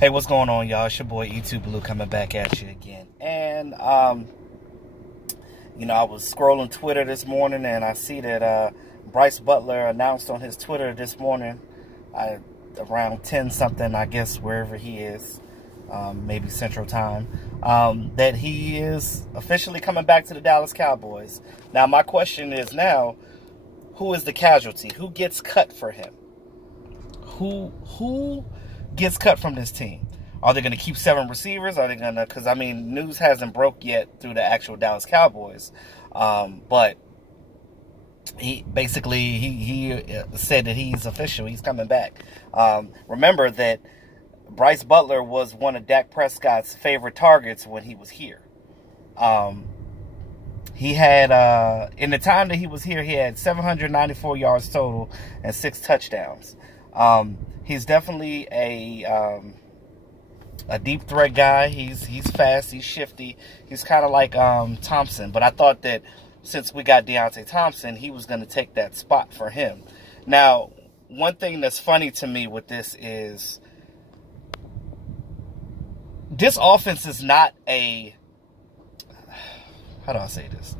Hey, what's going on, y'all? It's your boy E2 Blue coming back at you again. And, I was scrolling Twitter this morning and I see that Brice Butler announced on his Twitter this morning, around 10 something, I guess, wherever he is, maybe Central Time, that he is officially coming back to the Dallas Cowboys. Now, my question is now, who is the casualty? Who gets cut for him? Who gets cut from this team? Are they going to keep 7 receivers? Are they going to, because, news hasn't broke yet through the actual Dallas Cowboys. But he basically, he said that he's official. He's coming back. Remember that Brice Butler was one of Dak Prescott's favorite targets when he was here. He had, in the time that he was here, he had 794 yards total and 6 touchdowns. He's definitely a deep threat guy. He's fast. He's shifty. He's kind of like Thompson. But I thought that since we got Deontay Thompson, he was going to take that spot for him. Now, one thing that's funny to me with this is this offense is not a, how do I say this?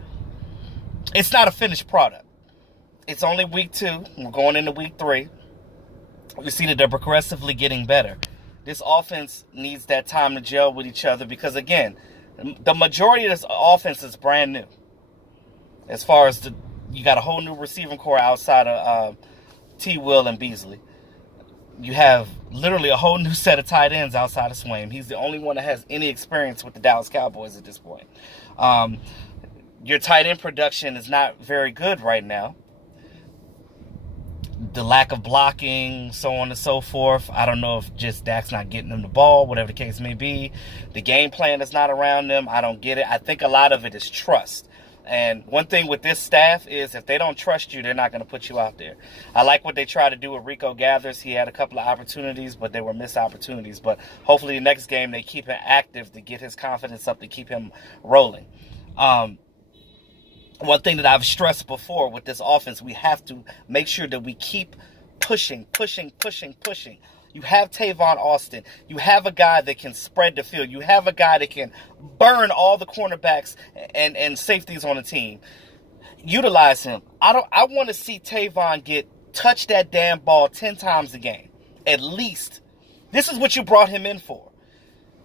It's not a finished product. It's only week 2. We're going into week 3. We see that they're progressively getting better. This offense needs that time to gel with each other because, again, the majority of this offense is brand new. As far as you got a whole new receiving core outside of T. Will and Beasley. You have literally a whole new set of tight ends outside of Swaim. He's the only one that has any experience with the Dallas Cowboys at this point. Your tight end production is not very good right now. The lack of blocking, so on and so forth. I don't know if just Dak's not getting them the ball, whatever the case may be. The game plan is not around them. I don't get it. I think a lot of it is trust. And one thing with this staff is if they don't trust you, they're not going to put you out there. I like what they tried to do with Rico Gathers. He had a couple of opportunities, but they were missed opportunities. But hopefully the next game they keep him active to get his confidence up, to keep him rolling. One thing that I've stressed before with this offense, we have to make sure that we keep pushing. You have Tavon Austin. You have a guy that can spread the field. You have a guy that can burn all the cornerbacks and safeties on the team. Utilize him. I want to see Tavon touch that damn ball 10 times a game. At least. This is what you brought him in for.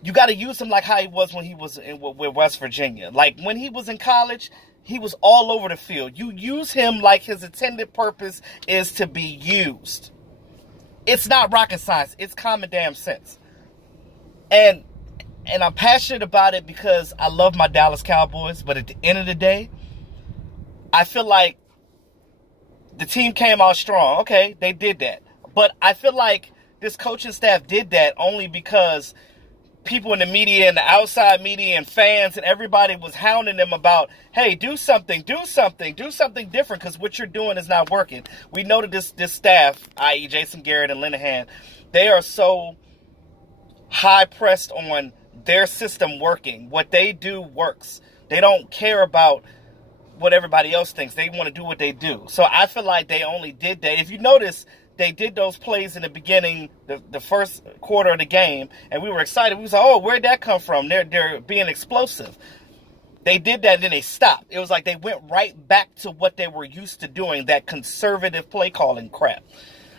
You got to use him like how he was when he was with West Virginia. Like when he was in college, he was all over the field. You use him like his intended purpose is to be used. It's not rocket science. It's common damn sense. And I'm passionate about it because I love my Dallas Cowboys. But at the end of the day, I feel like the team came out strong. Okay, they did that. But I feel like this coaching staff did that only because people in the media and the outside media and fans and everybody was hounding them about, hey, do something different because what you're doing is not working. We know that this staff, i.e. Jason Garrett and Linehan, they are so high-pressed on their system working. What they do works. They don't care about what everybody else thinks. They want to do what they do. So I feel like they only did that. If you notice, they did those plays in the beginning, the first quarter of the game, and we were excited. We was like, oh, where'd that come from? They're being explosive. They did that, and then they stopped. It was like they went right back to what they were used to doing, that conservative play calling crap.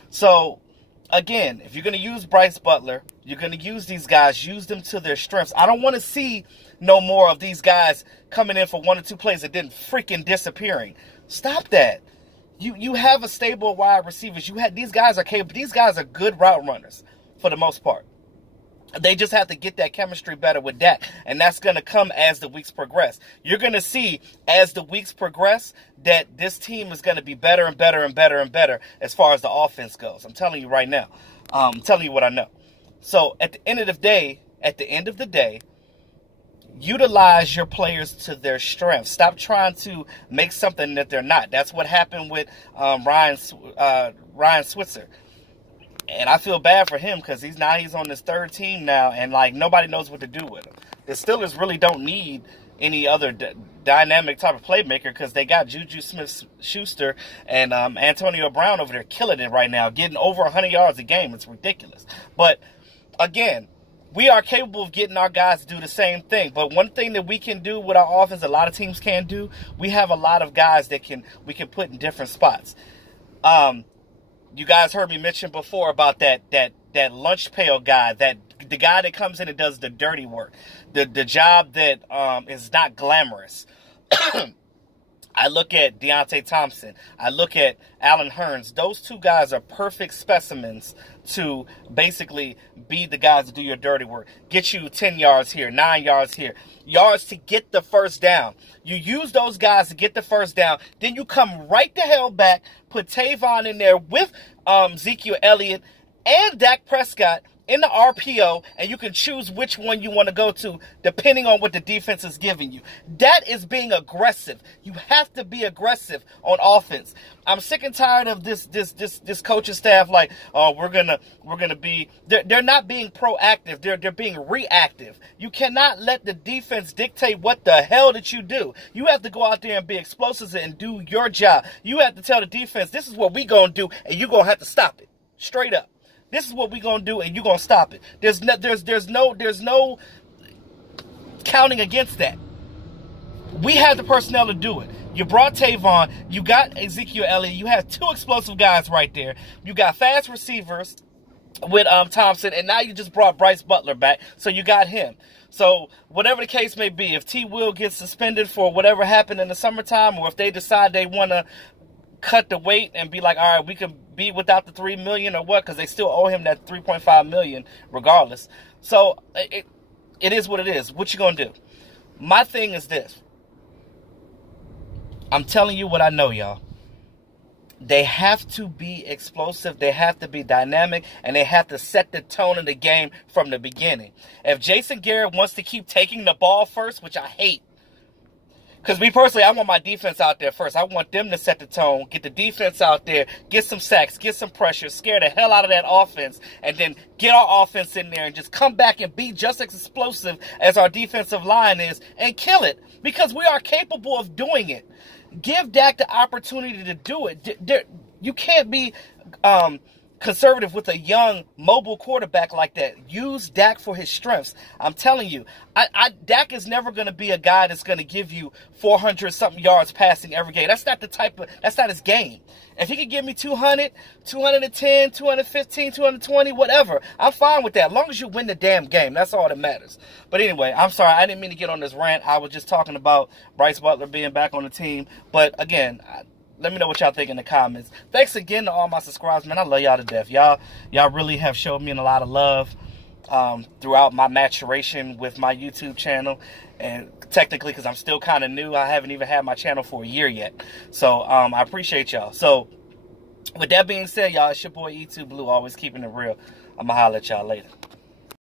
So, again, if you're going to use Brice Butler, you're going to use these guys, use them to their strengths. I don't want to see no more of these guys coming in for 1 or 2 plays and then freaking disappearing. Stop that. You have a stable of wide receivers. These guys are capable. These guys are good route runners for the most part. They just have to get that chemistry better with Dak, and that's going to come as the weeks progress. You're going to see as the weeks progress that this team is going to be better and better and better and better as far as the offense goes. I'm telling you right now. I'm telling you what I know. So at the end of the day, utilize your players to their strengths. Stop trying to make something that they're not. That's what happened with Ryan Switzer. And I feel bad for him because he's on his 3rd team now, and like nobody knows what to do with him. The Steelers really don't need any other dynamic type of playmaker because they got Juju Smith-Schuster and Antonio Brown over there killing it right now, getting over 100 yards a game. It's ridiculous. But again, we are capable of getting our guys to do the same thing. But one thing that we can do with our offense, a lot of teams can't do, we have a lot of guys that we can put in different spots. You guys heard me mention before about that lunch pail guy, the guy that comes in and does the dirty work, the job that is not glamorous. I look at Deontay Thompson. I look at Allen Hurns. Those two guys are perfect specimens to basically be the guys that do your dirty work. Get you 10 yards here, 9 yards here. Yards to get the first down. You use those guys to get the first down. Then you come right the hell back, put Tavon in there with Ezekiel Elliott and Dak Prescott in the RPO, and you can choose which one you want to go to depending on what the defense is giving you. That is being aggressive. You have to be aggressive on offense. I'm sick and tired of this coaching staff like, oh, we're gonna be. They're not being proactive. They're being reactive. You cannot let the defense dictate what the hell that you do. You have to go out there and be explosive and do your job. You have to tell the defense, this is what we gonna do, and you're gonna have to stop it. Straight up. This is what we're going to do, and you're going to stop it. There's no counting against that. We have the personnel to do it. You brought Tavon. You got Ezekiel Elliott. You have two explosive guys right there. You got fast receivers with Thompson, and now you just brought Brice Butler back, so you got him. So whatever the case may be, if T. Will gets suspended for whatever happened in the summertime, or if they decide they want to cut the weight and be like, all right, we can be without the $3 million or what, because they still owe him that $3.5 million regardless. So it is what it is. What you gonna do? My thing is this. I'm telling you what I know, y'all. They have to be explosive, they have to be dynamic, and they have to set the tone of the game from the beginning. If Jason Garrett wants to keep taking the ball first, which I hate, because me personally, I want my defense out there first. I want them to set the tone, get the defense out there, get some sacks, get some pressure, scare the hell out of that offense, and then get our offense in there and just come back and be just as explosive as our defensive line is and kill it, because we are capable of doing it. Give Dak the opportunity to do it. You can't be conservative with a young, mobile quarterback like that. Use Dak for his strengths. I'm telling you, Dak is never going to be a guy that's going to give you 400-something yards passing every game. That's not that's not his game. If he could give me 200, 210, 215, 220, whatever, I'm fine with that. As long as you win the damn game, that's all that matters. But anyway, I'm sorry. I didn't mean to get on this rant. I was just talking about Brice Butler being back on the team. But again, let me know what y'all think in the comments. Thanks again to all my subscribers, man. I love y'all to death. Y'all really have showed me a lot of love throughout my maturation with my YouTube channel. And technically, because I'm still kind of new, I haven't even had my channel for a year yet. So I appreciate y'all. So with that being said, y'all, it's your boy E2 Blue, always keeping it real. I'm going to holler at y'all later.